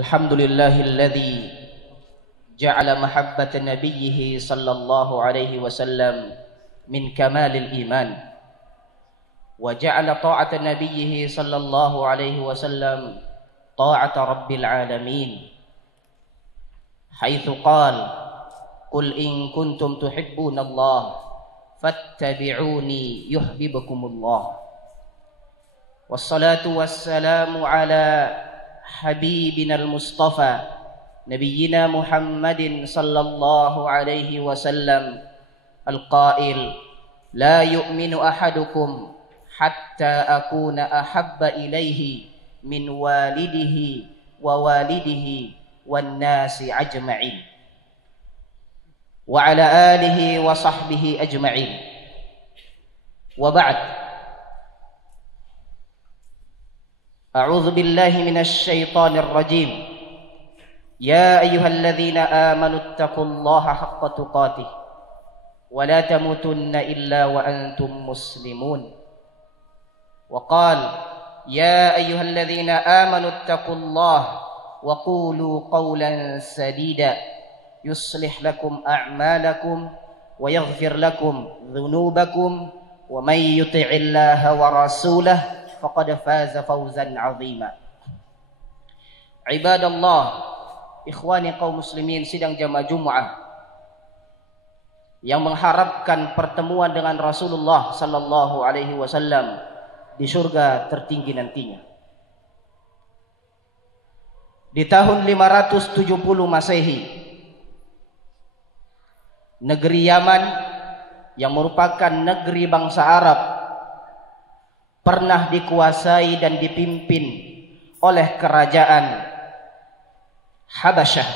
Alhamdulillahilladzi ja'ala mahabbata nabiyhi sallallahu alaihi wasallam min kamalil iman wa ja'ala ta'ata nabiyhi sallallahu alaihi wasallam ta'ata rabbil alamin haitsu qala qul in kuntum tuhibbunallaha fattabi'uni yuhibbukumullah wassalatu wassalamu ala habibina al-mustafa nabiyyina Muhammadin sallallahu alaihi wasallam al-qail la yu'minu ahadukum hatta akuna ahabba ilaihi min walidihi wa walidihi wan nasi ajma'in wa ala alihi wa sahbihi ajma'in wa ba'd. أعوذ بالله من الشيطان الرجيم يا أيها الذين آمنوا اتقوا الله حق تقاته ولا تموتن إلا وأنتم مسلمون وقال يا أيها الذين آمنوا اتقوا الله وقولوا قولا سديدا يصلح لكم أعمالكم ويغفر لكم ذنوبكم ومن يطع الله ورسوله faqad faza fawzan 'azima. Ibadallah, ikhwani kaum muslimin sidang jamaah Jumat yang mengharapkan pertemuan dengan Rasulullah sallallahu alaihi wasallam di surga tertinggi nantinya. Di tahun 570 Masehi, negeri Yaman yang merupakan negeri bangsa Arab pernah dikuasai dan dipimpin oleh kerajaan Habasyah.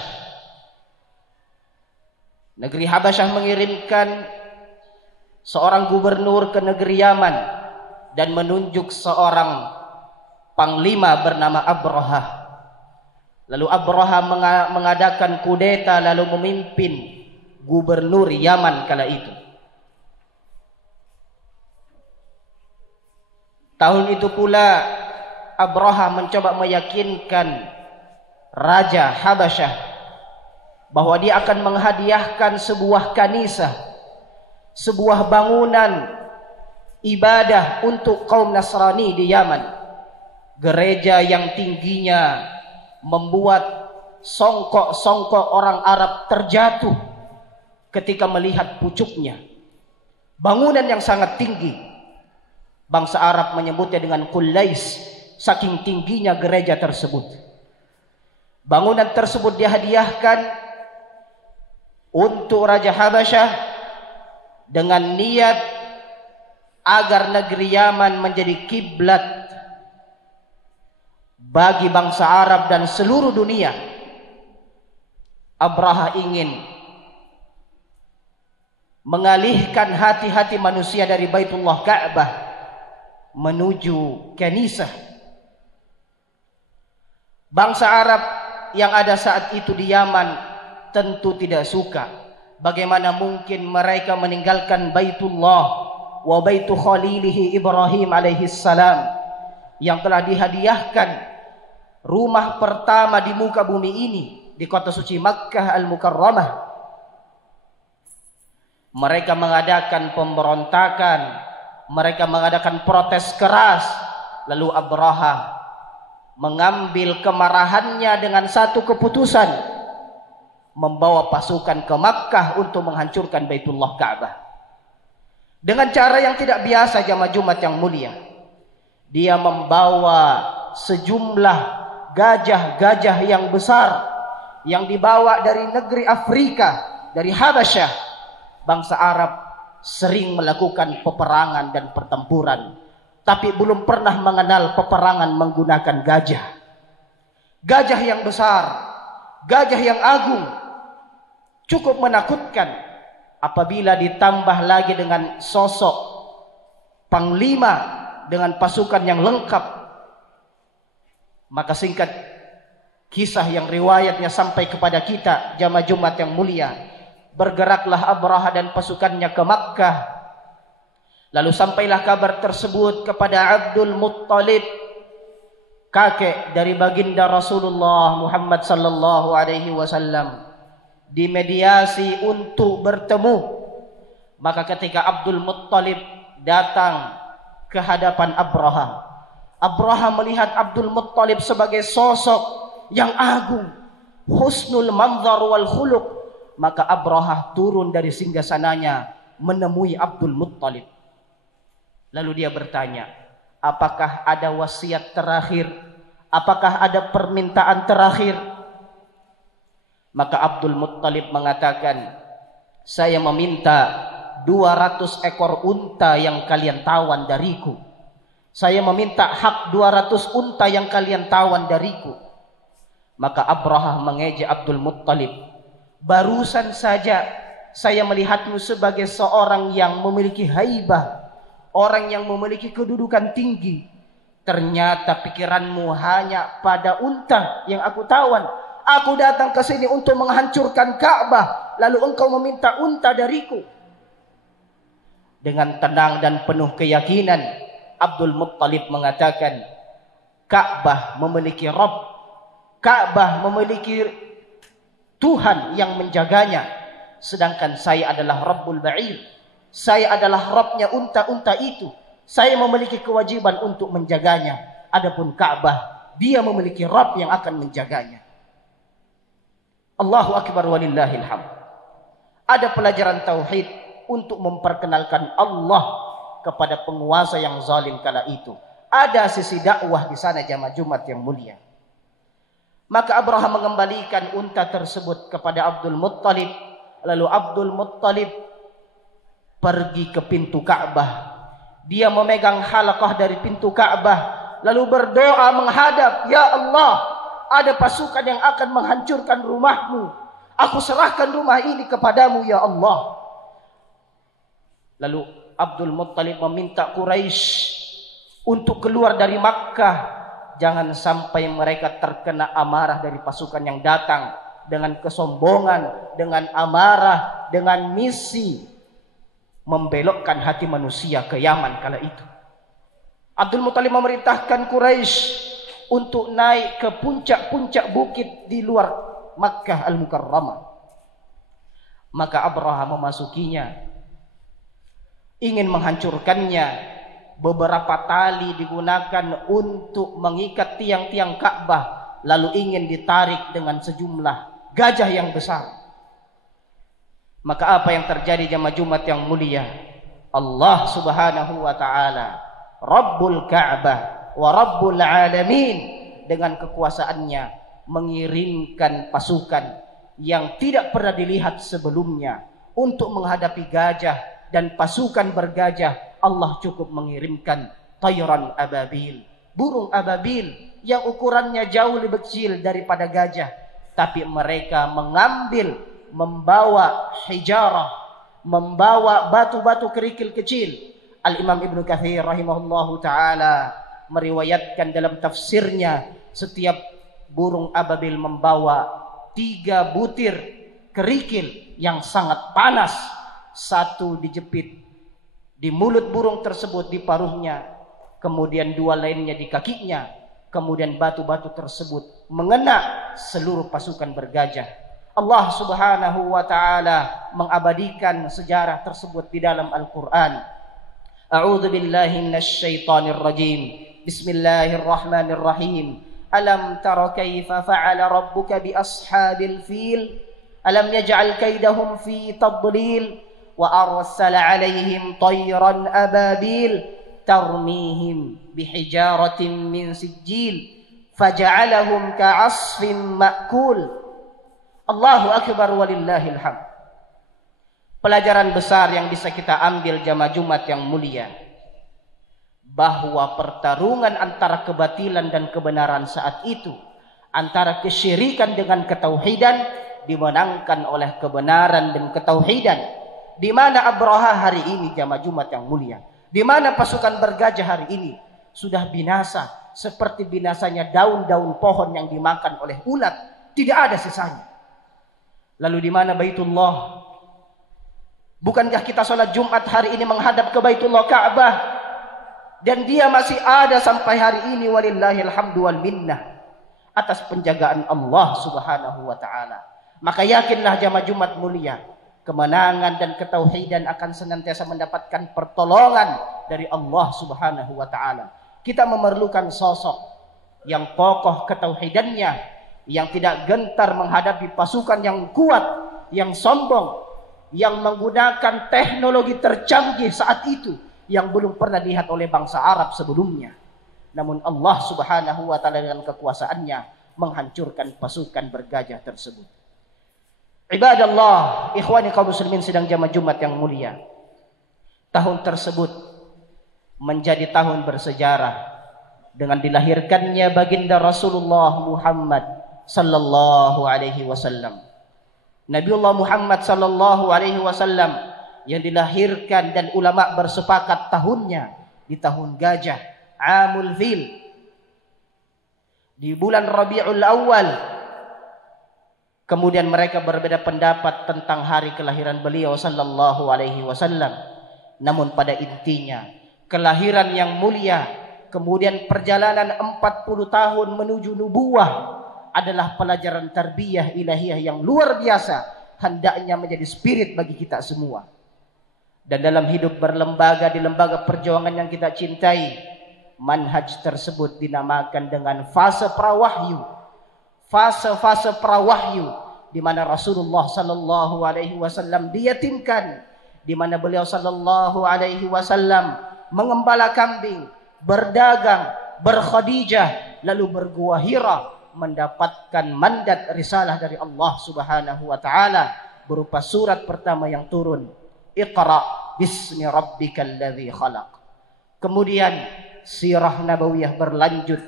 Negeri Habasyah mengirimkan seorang gubernur ke negeri Yaman dan menunjuk seorang panglima bernama Abraha. Lalu Abraha mengadakan kudeta lalu memimpin gubernur Yaman kala itu. Tahun itu pula Abraha mencoba meyakinkan Raja Habasyah bahwa dia akan menghadiahkan sebuah kanisah, sebuah bangunan ibadah untuk kaum Nasrani di Yaman. Gereja yang tingginya membuat songkok-songkok orang Arab terjatuh ketika melihat pucuknya. Bangunan yang sangat tinggi. Bangsa Arab menyebutnya dengan Qullais, saking tingginya gereja tersebut. Bangunan tersebut dihadiahkan untuk Raja Habasyah dengan niat agar negeri Yaman menjadi kiblat bagi bangsa Arab dan seluruh dunia. Abraha ingin mengalihkan hati-hati manusia dari Baitullah Ka'bah menuju kanisah. Bangsa Arab yang ada saat itu di Yaman tentu tidak suka. Bagaimana mungkin mereka meninggalkan Baitullah wa baitu khalilihi Ibrahim alaihi salam yang telah dihadiahkan rumah pertama di muka bumi ini di kota suci Makkah Al-Mukarramah. Mereka mengadakan pemberontakan, mereka mengadakan protes keras. Lalu Abraha mengambil kemarahannya dengan satu keputusan, membawa pasukan ke Makkah untuk menghancurkan Baitullah Ka'bah. Dengan cara yang tidak biasa jamaah Jumat yang mulia. Dia membawa sejumlah gajah-gajah yang besar yang dibawa dari negeri Afrika, dari Habasyah. Bangsa Arab sering melakukan peperangan dan pertempuran, tapi belum pernah mengenal peperangan menggunakan gajah. Gajah yang besar, gajah yang agung, cukup menakutkan. Apabila ditambah lagi dengan sosok panglima dengan pasukan yang lengkap, maka singkat kisah yang riwayatnya sampai kepada kita jamaah Jumat yang mulia, bergeraklah Abraha dan pasukannya ke Makkah. Lalu sampailah kabar tersebut kepada Abdul Muttalib, kakek dari baginda Rasulullah Muhammad sallallahu alaihi wasallam, dimediasi untuk bertemu. Maka ketika Abdul Muttalib datang ke hadapan Abraha, Abraha melihat Abdul Muttalib sebagai sosok yang agung, husnul manzar wal khuluq. Maka Abraha turun dari singgasananya menemui Abdul Muttalib. Lalu dia bertanya, apakah ada wasiat terakhir? Apakah ada permintaan terakhir? Maka Abdul Muttalib mengatakan, saya meminta 200 ekor unta yang kalian tawan dariku. Saya meminta hak 200 unta yang kalian tawan dariku. Maka Abraha mengejek Abdul Muttalib, barusan saja saya melihatmu sebagai seorang yang memiliki haibah, orang yang memiliki kedudukan tinggi. Ternyata pikiranmu hanya pada unta yang aku tawan. Aku datang ke sini untuk menghancurkan Ka'bah, lalu engkau meminta unta dariku. Dengan tenang dan penuh keyakinan, Abdul Muttalib mengatakan, Ka'bah memiliki Rabb, Ka'bah memiliki Tuhan yang menjaganya, sedangkan saya adalah Rabbul Ba'ir. Saya adalah Rabbnya unta-unta itu. Saya memiliki kewajiban untuk menjaganya. Adapun Ka'bah, dia memiliki Rabb yang akan menjaganya. Allahu Akbar walillahil hamd. Ada pelajaran tauhid untuk memperkenalkan Allah kepada penguasa yang zalim kala itu. Ada sisi dakwah di sana jamaah Jumat yang mulia. Maka Abraham mengembalikan unta tersebut kepada Abdul Muttalib. Lalu Abdul Muttalib pergi ke pintu Ka'bah. Dia memegang halaqah dari pintu Ka'bah, lalu berdoa menghadap, ya Allah, ada pasukan yang akan menghancurkan rumahmu. Aku serahkan rumah ini kepadamu ya Allah. Lalu Abdul Muttalib meminta Quraisy untuk keluar dari Makkah. Jangan sampai mereka terkena amarah dari pasukan yang datang dengan kesombongan, dengan amarah, dengan misi membelokkan hati manusia ke Yaman kala itu. Abdul Muttalib memerintahkan Quraisy untuk naik ke puncak-puncak bukit di luar Makkah Al-Mukarramah. Maka Abraha memasukinya, ingin menghancurkannya. Beberapa tali digunakan untuk mengikat tiang-tiang Ka'bah, lalu ingin ditarik dengan sejumlah gajah yang besar. Maka apa yang terjadi jamaah Jumat yang mulia? Allah Subhanahu wa taala, Rabbul Ka'bah wa Rabbul Alamin, dengan kekuasaannya mengirimkan pasukan yang tidak pernah dilihat sebelumnya untuk menghadapi gajah dan pasukan bergajah. Allah cukup mengirimkan tayran ababil, burung ababil yang ukurannya jauh lebih kecil daripada gajah, tapi mereka membawa hijarah, membawa batu-batu kerikil kecil. Al-Imam Ibnu Katsir rahimahullahu taala meriwayatkan dalam tafsirnya, setiap burung ababil membawa 3 butir kerikil yang sangat panas. Satu dijepit di mulut burung tersebut, di paruhnya, kemudian 2 lainnya di kakinya, kemudian batu-batu tersebut mengena seluruh pasukan bergajah. Allah Subhanahu wa taala mengabadikan sejarah tersebut di dalam Al-Qur'an. A'udzu billahi minasy syaithanir rajim. Bismillahirrahmanirrahim. Alam tara kaifa fa'ala rabbuka bi ashabil fil? Alam yaj'al kaidahum fi tadlil? Wa arsala 'alaihim tayran ababil tarmihim bihijaratin min sijil faja'alahum ka'asfin ma'kul. Allahu akbar walillahil hamd. Pelajaran besar yang bisa kita ambil jamaah Jumat yang mulia, bahwa pertarungan antara kebatilan dan kebenaran saat itu, antara kesyirikan dengan ketauhidan, dimenangkan oleh kebenaran dan ketauhidan. Di mana Abraha hari ini jamaah Jumat yang mulia, di mana pasukan bergajah hari ini sudah binasa seperti binasanya daun-daun pohon yang dimakan oleh ulat, tidak ada sisanya. Lalu di mana Baitullah? Bukankah kita sholat Jumat hari ini menghadap ke Baitullah Ka'bah? dan dia masih ada sampai hari ini, walillahil hamdu wal minnah, atas penjagaan Allah Subhanahu wa taala. Maka yakinlah jamaah Jumat mulia, kemenangan dan ketauhidan akan senantiasa mendapatkan pertolongan dari Allah Subhanahu wa taala. Kita memerlukan sosok yang kokoh ketauhidannya, yang tidak gentar menghadapi pasukan yang kuat, yang sombong, yang menggunakan teknologi tercanggih saat itu yang belum pernah dilihat oleh bangsa Arab sebelumnya. Namun Allah Subhanahu wa taala dengan kekuasaannya menghancurkan pasukan bergajah tersebut. Ibadallah, ikhwani kaum muslimin sedang jamaah Jumat yang mulia. Tahun tersebut menjadi tahun bersejarah dengan dilahirkannya baginda Rasulullah Muhammad sallallahu alaihi wasallam. Nabiullah Muhammad sallallahu alaihi wasallam yang dilahirkan dan ulama bersepakat tahunnya di tahun gajah, Amul Fil, di bulan Rabiul Awal. Kemudian mereka berbeda pendapat tentang hari kelahiran beliau sallallahu alaihi wasallam. Namun pada intinya kelahiran yang mulia, kemudian perjalanan 40 tahun menuju nubuwah adalah pelajaran tarbiyah ilahiyah yang luar biasa, hendaknya menjadi spirit bagi kita semua. Dan dalam hidup berlembaga di lembaga perjuangan yang kita cintai, manhaj tersebut dinamakan dengan fase prawahyu. Fase-fase prawahyu di mana Rasulullah sallallahu alaihi wasallam diyatimkan, di mana beliau sallallahu alaihi wasallam mengembala kambing, berdagang, berkhadijah, lalu bergua Hira, mendapatkan mandat risalah dari Allah Subhanahu wa taala berupa surat pertama yang turun, Iqra bismi rabbikal ladzi khalaq. Kemudian sirah nabawiyah berlanjut,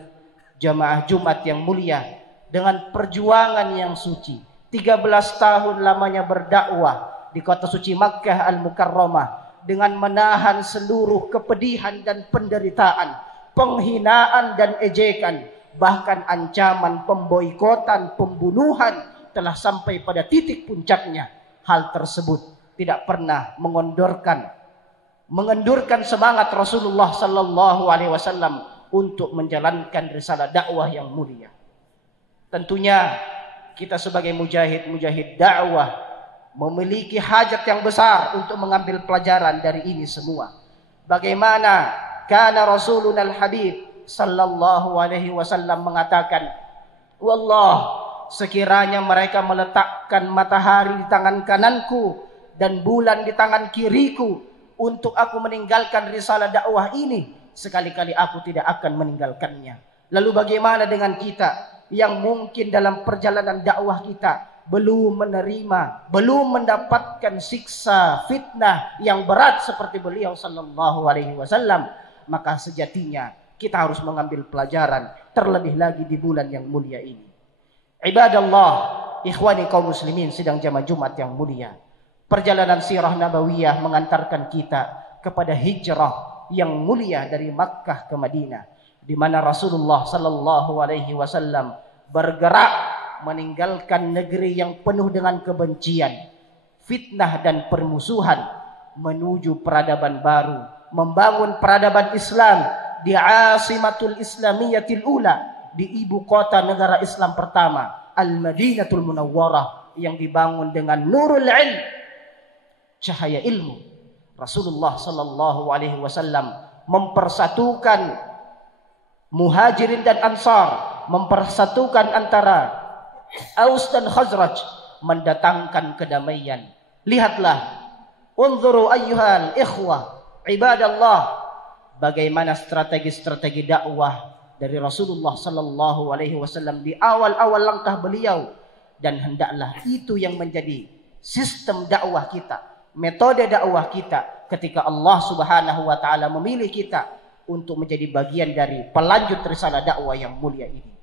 jamaah Jumat yang mulia, dengan perjuangan yang suci. 13 tahun lamanya berdakwah di kota suci Makkah Al-Mukarramah dengan menahan seluruh kepedihan dan penderitaan, penghinaan dan ejekan, bahkan ancaman pemboikotan, pembunuhan telah sampai pada titik puncaknya. Hal tersebut tidak pernah mengendurkan semangat Rasulullah sallallahu alaihi wasallam untuk menjalankan risalah dakwah yang mulia. Tentunya kita sebagai mujahid dakwah memiliki hajat yang besar untuk mengambil pelajaran dari ini semua. Bagaimana kana Rasuluna al-Habib sallallahu alaihi wasallam mengatakan, wallah, sekiranya mereka meletakkan matahari di tangan kananku dan bulan di tangan kiriku untuk aku meninggalkan risalah dakwah ini, sekali-kali aku tidak akan meninggalkannya. Lalu bagaimana dengan kita yang mungkin dalam perjalanan dakwah kita belum mendapatkan siksa fitnah yang berat seperti beliau sallallahu alaihi wasallam? Maka sejatinya kita harus mengambil pelajaran, terlebih lagi di bulan yang mulia ini. Ibadallah, ikhwani kaum muslimin sidang jamaah Jumat yang mulia, perjalanan sirah nabawiyah mengantarkan kita kepada hijrah yang mulia dari Makkah ke Madinah, di mana Rasulullah sallallahu alaihi wasallam bergerak meninggalkan negeri yang penuh dengan kebencian, fitnah dan permusuhan, menuju peradaban baru, membangun peradaban Islam di Asimatul Islamiyatil Ula, di ibu kota negara Islam pertama, Al-Madinatul Munawwarah, yang dibangun dengan nurul ilm, cahaya ilmu. Rasulullah sallallahu alaihi wasallam mempersatukan Muhajirin dan Ansar, mempersatukan antara Aus dan Khazraj, mendatangkan kedamaian. Lihatlah, unzuru ayyuhal ikhwah ibadallah, bagaimana strategi-strategi dakwah dari Rasulullah sallallahu alaihi wasallam di awal-awal langkah beliau, dan hendaklah itu yang menjadi sistem dakwah kita, metode dakwah kita ketika Allah Subhanahu wa taala memilih kita untuk menjadi bagian dari pelanjut risalah dakwah yang mulia ini.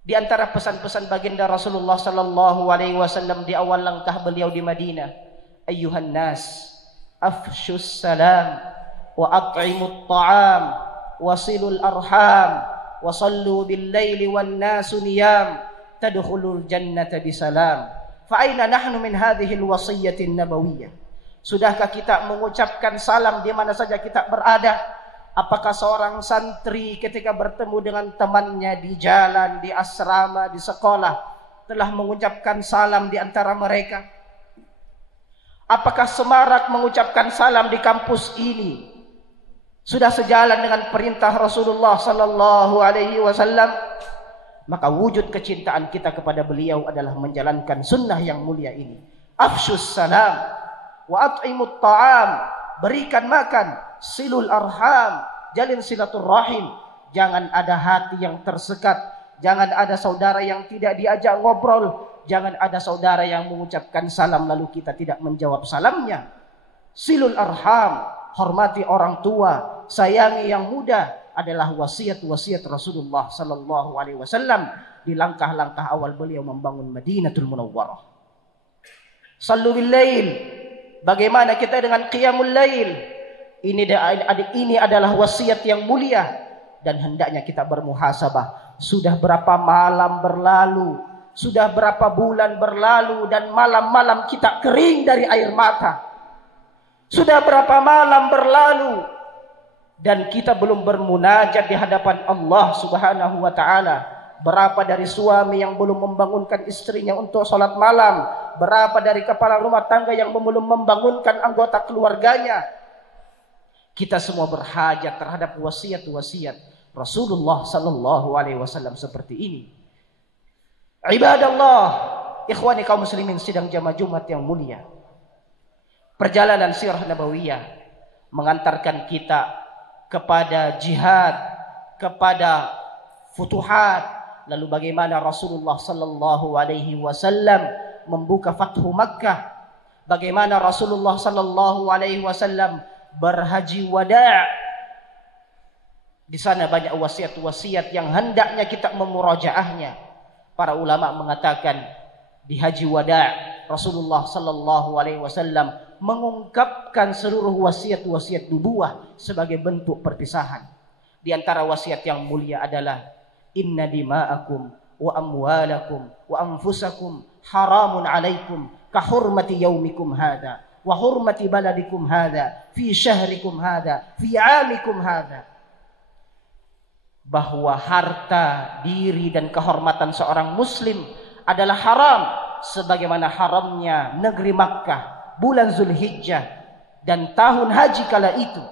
Di antara pesan-pesan baginda Rasulullah sallallahu alaihi wasallam di awal langkah beliau di Madinah, ayyuhan nas afshus salam wa at'imut ta'am wasilul arham wa sallu bil laili wan nasu niyam tadkhulul jannata bisalam. Fa aina nahnu min hadhihi al wasiyyati nabawiyyah? Sudahkah kita mengucapkan salam di mana saja kita berada? Apakah seorang santri ketika bertemu dengan temannya di jalan, di asrama, di sekolah, telah mengucapkan salam di antara mereka? Apakah semarak mengucapkan salam di kampus ini sudah sejalan dengan perintah Rasulullah sallallahu alaihi wasallam? Maka wujud kecintaan kita kepada beliau adalah menjalankan sunnah yang mulia ini. Afshus salam wa at'imut ta'am, berikan makan, silul arham, jalin silaturrahim. Jangan ada hati yang tersekat, jangan ada saudara yang tidak diajak ngobrol, jangan ada saudara yang mengucapkan salam lalu kita tidak menjawab salamnya. Silul arham, hormati orang tua, sayangi yang muda, adalah wasiat-wasiat Rasulullah sallallahu alaihi wasallam di langkah-langkah awal beliau membangun Madinatul Munawwarah. Sallu bil lail, bagaimana kita dengan qiyamul lail? Ini adalah wasiat yang mulia, dan hendaknya kita bermuhasabah. Sudah berapa malam berlalu, sudah berapa bulan berlalu, dan malam-malam kita kering dari air mata. Sudah berapa malam berlalu dan kita belum bermunajat di hadapan Allah Subhanahu wa taala. Berapa dari suami yang belum membangunkan istrinya untuk salat malam? Berapa dari kepala rumah tangga yang belum membangunkan anggota keluarganya? Kita semua berhajat terhadap wasiat-wasiat Rasulullah sallallahu alaihi wasallam seperti ini. Ibadallah, ikhwani kaum muslimin sidang jamaah Jumat yang mulia. Perjalanan sirah nabawiyah mengantarkan kita kepada jihad, kepada futuhat. Lalu bagaimana Rasulullah sallallahu alaihi wasallam membuka Fathu Makkah? Bagaimana Rasulullah sallallahu alaihi wasallam berhaji wada'? Di sana banyak wasiat-wasiat yang hendaknya kita memurajaahnya. Para ulama mengatakan di haji wada' Rasulullah sallallahu alaihi wasallam mengungkapkan seluruh wasiat-wasiat nubuwah sebagai bentuk perpisahan. Di antara wasiat yang mulia adalah inna dima'akum wa amwalakum wa anfusakum haramun alaikum ka hurmati yaumikum hadha wa hurmati baladikum hadha fi syahrikum hadha fi amikum hadha. Bahwa harta, diri dan kehormatan seorang muslim adalah haram sebagaimana haramnya negeri Makkah, bulan Zulhijjah dan tahun haji kala itu.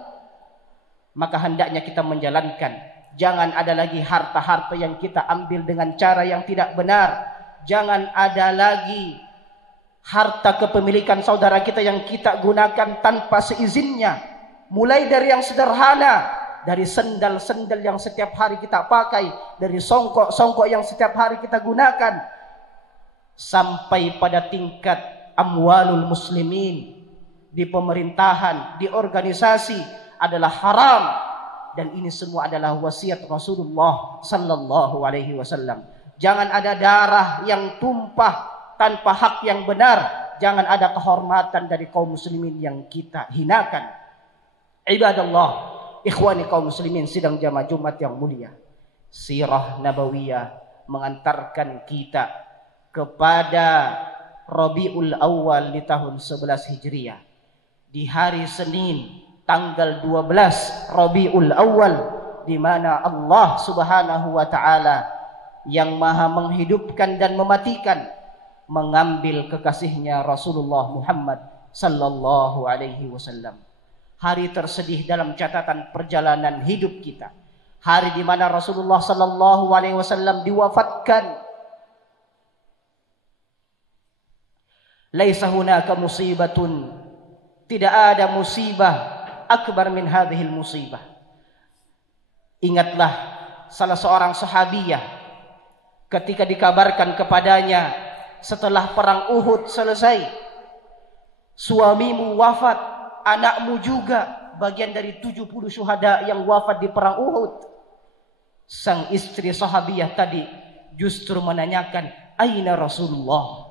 Maka hendaknya kita menjalankan. Jangan ada lagi harta-harta yang kita ambil dengan cara yang tidak benar. Jangan ada lagi harta kepemilikan saudara kita yang kita gunakan tanpa seizinnya. Mulai dari yang sederhana, dari sendal-sendal yang setiap hari kita pakai, dari songkok-songkok yang setiap hari kita gunakan, sampai pada tingkat amwalul muslimin di pemerintahan, di organisasi adalah haram. Dan ini semua adalah wasiat Rasulullah sallallahu alaihi wasallam. Jangan ada darah yang tumpah tanpa hak yang benar. Jangan ada kehormatan dari kaum muslimin yang kita hinakan. Ibadallah, ikhwani kaum muslimin sidang jamaah Jumat yang mulia. Sirah nabawiyah mengantarkan kita kepada Rabiul Awal di tahun 11 Hijriah. Di hari Senin tanggal 12 Rabiul Awal, di mana Allah Subhanahu wa taala yang Maha menghidupkan dan mematikan mengambil kekasihnya Rasulullah Muhammad sallallahu alaihi wasallam. Hari tersedih dalam catatan perjalanan hidup kita. Hari di mana Rasulullah sallallahu alaihi wasallam diwafatkan. Laisa hunaka musibatun, tidak ada musibah akbar min hadhil musibah. Ingatlah salah seorang sahabiyah ketika dikabarkan kepadanya setelah perang Uhud selesai, suamimu wafat, anakmu juga bagian dari 70 syuhada yang wafat di perang Uhud. Sang istri sahabiyah tadi justru menanyakan, aina Rasulullah?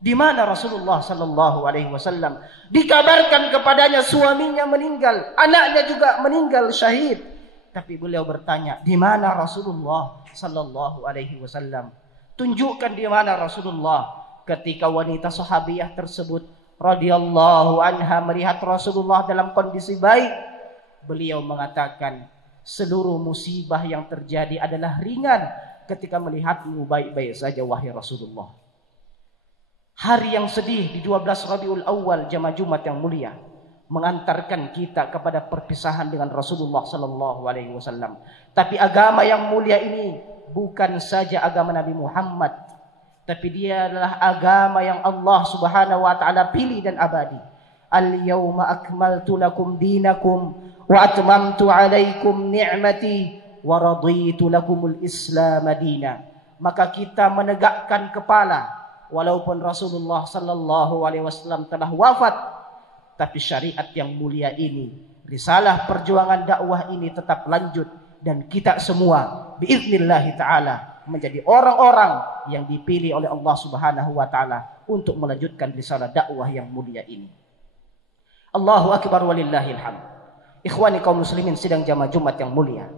Di mana Rasulullah sallallahu alaihi wasallam? Dikabarkan kepadanya suaminya meninggal, anaknya juga meninggal syahid. Tapi beliau bertanya, di mana Rasulullah sallallahu alaihi wasallam? Tunjukkan di mana Rasulullah. Ketika wanita sahabiyah tersebut radhiyallahu anha melihat Rasulullah dalam kondisi baik, beliau mengatakan, seluruh musibah yang terjadi adalah ringan ketika melihatmu baik-baik saja wahai Rasulullah. Hari yang sedih di 12 Rabiul Awal jamaah Jumat yang mulia mengantarkan kita kepada perpisahan dengan Rasulullah sallallahu alaihi wasallam. Tapi agama yang mulia ini bukan saja agama Nabi Muhammad, tapi dia adalah agama yang Allah Subhanahu wa taala pilih dan abadi. Al-yauma akmaltu lakum dinakum wa atmamtu alaikum ni'mati wa raditu lakumul Islam madina. Maka kita menegakkan kepala walaupun Rasulullah sallallahu alaihi wasallam telah wafat, tapi syariat yang mulia ini, risalah perjuangan dakwah ini tetap lanjut, dan kita semua biiznillah taala menjadi orang-orang yang dipilih oleh Allah Subhanahu wa taala untuk melanjutkan risalah dakwah yang mulia ini. Allahu akbar walillahil hamd. Ikhwani kaum muslimin sidang jamaah Jumat yang mulia,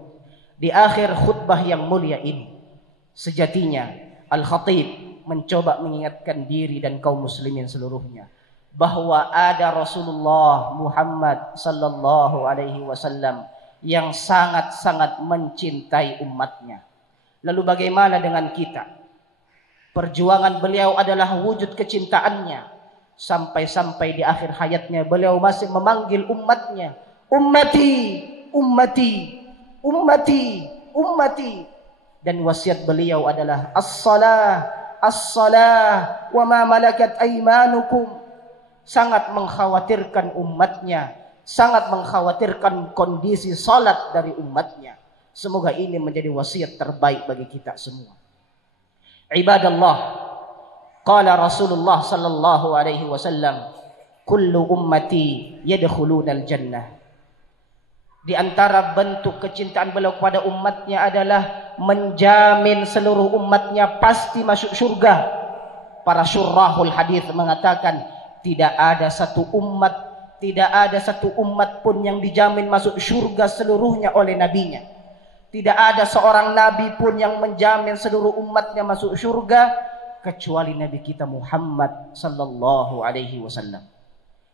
di akhir khutbah yang mulia ini sejatinya Al-Khatib mencoba mengingatkan diri dan kaum muslimin seluruhnya bahwa ada Rasulullah Muhammad sallallahu alaihi wasallam yang sangat-sangat mencintai umatnya. Lalu bagaimana dengan kita? Perjuangan beliau adalah wujud kecintaannya. Sampai-sampai di akhir hayatnya beliau masih memanggil umatnya, ummati, ummati, ummati, ummati. Dan wasiat beliau adalah as-salah, as-salah, wa ma malakat aymanukum. Sangat mengkhawatirkan umatnya, sangat mengkhawatirkan kondisi salat dari umatnya. Semoga ini menjadi wasiat terbaik bagi kita semua. Ibadallah, qala Rasulullah sallallahu alaihi wasallam, kullu ummati yadkhulunal jannah. Di antara bentuk kecintaan beliau kepada umatnya adalah menjamin seluruh umatnya pasti masuk surga. Para syurahul hadis mengatakan tidak ada satu umat pun yang dijamin masuk surga seluruhnya oleh nabinya. Tidak ada seorang nabi pun yang menjamin seluruh umatnya masuk surga kecuali nabi kita Muhammad sallallahu alaihi wasallam.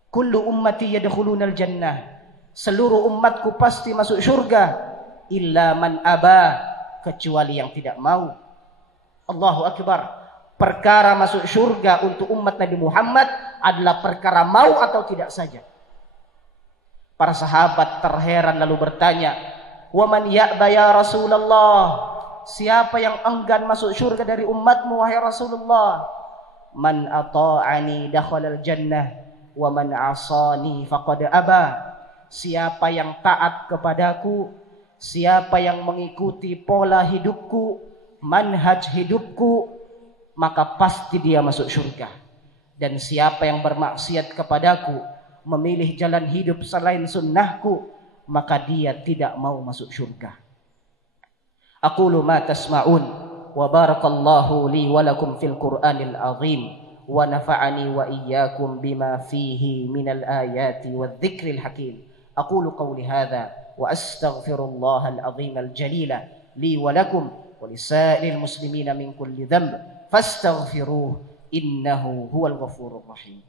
Kullu ummati yadkhulunal jannah. Seluruh umatku pasti masuk surga illa man aba, kecuali yang tidak mau. Allahu akbar. Perkara masuk surga untuk umat Nabi Muhammad adalah perkara mau atau tidak saja. Para sahabat terheran lalu bertanya, "Wa man ya'ba ya Rasulullah?" Siapa yang enggan masuk surga dari umatmu wahai Rasulullah? Man ata'ani dakhalal jannah wa man 'asani faqad aba. Siapa yang taat kepadaku, siapa yang mengikuti pola hidupku, manhaj hidupku, maka pasti dia masuk surga. Dan siapa yang bermaksiat kepadaku, memilih jalan hidup selain sunnahku, maka dia tidak mau masuk surga. Aqulu ma tasma'un wa barakallahu li wa lakum fil Qur'anil azim wa nafa'ani wa iyyakum bima fihi minal ayati wadh-dhikril hakim. أقول قولي هذا وأستغفر الله العظيم الجليل لي ولكم ولسائر المسلمين من كل ذنب فاستغفروه إنه هو الغفور الرحيم.